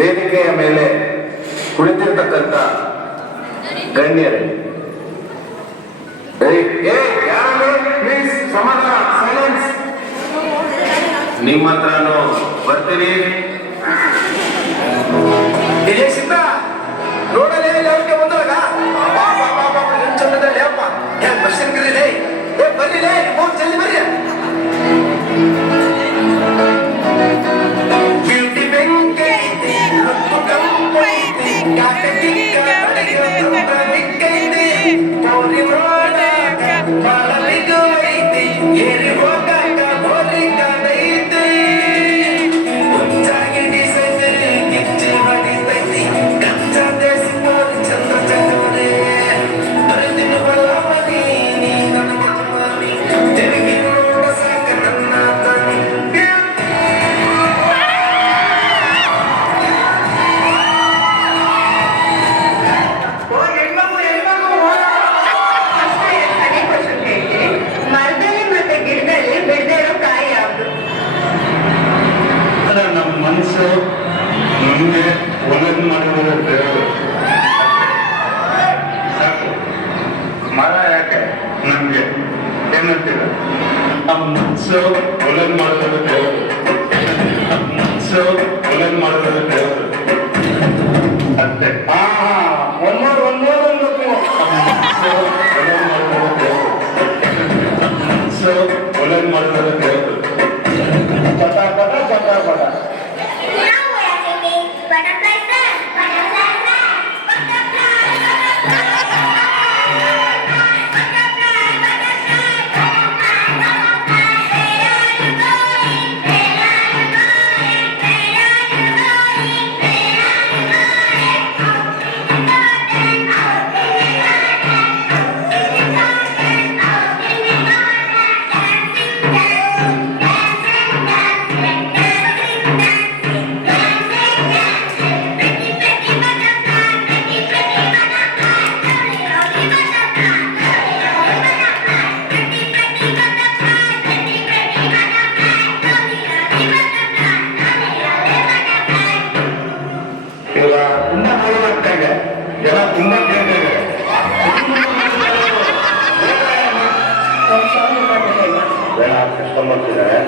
ವೇದಿಕೆಯ ಮೇಲೆ ಕುಳಿತಿರ್ತಕ್ಕಂಥ ಗಣ್ಯರೇ, ಪ್ಲೀಸ್ ಸಮಾಧಾನ, ಸೈಲೆನ್ಸ್. ನಿಮ್ಮ ಹತ್ರನೂ ಬರ್ತೀನಿ. ಸಿದ್ಧ ನೋಡಲೇ ಅವ್ರಿಗೆ ಬಂದಾಗ ಚಂದದಲ್ಲಿ ಅಪ್ಪ ದರ್ಶನ್ ಕರೀಲೇ ಬರ್ಲಿಲೇ ಜಲ್ದಿ ಬರ್ರಿ. ಬ್ಯೂಟಿ ಬೆಂಕಿ ಮುಂದೆ ಒಲದು ಮಾಡುವುದಂತೆ ಸಾಕು. ಮರ ಯಾಕೆ ನಮ್ಗೆ ಏನಂತೀರ? ನಮ್ಮ ಮನಸ್ಸು ಒಲದು ಮಾಡೋದಂತೆ ಮನಸ್ಸು ಒಲದು ಮಾಡೋದಂತೆ ಅಷ್ಟೇ. ಒಂದೂರು ಮನಸ್ಸು ಒಲದು ಮಾಡೋದಂತೆ ಪಟ ಪಟ ಪಟ ಪಟ. ಜನ ತುಂಬಾ ಕಷ್ಟಪಡ್ತಿದ್ದಾರೆ.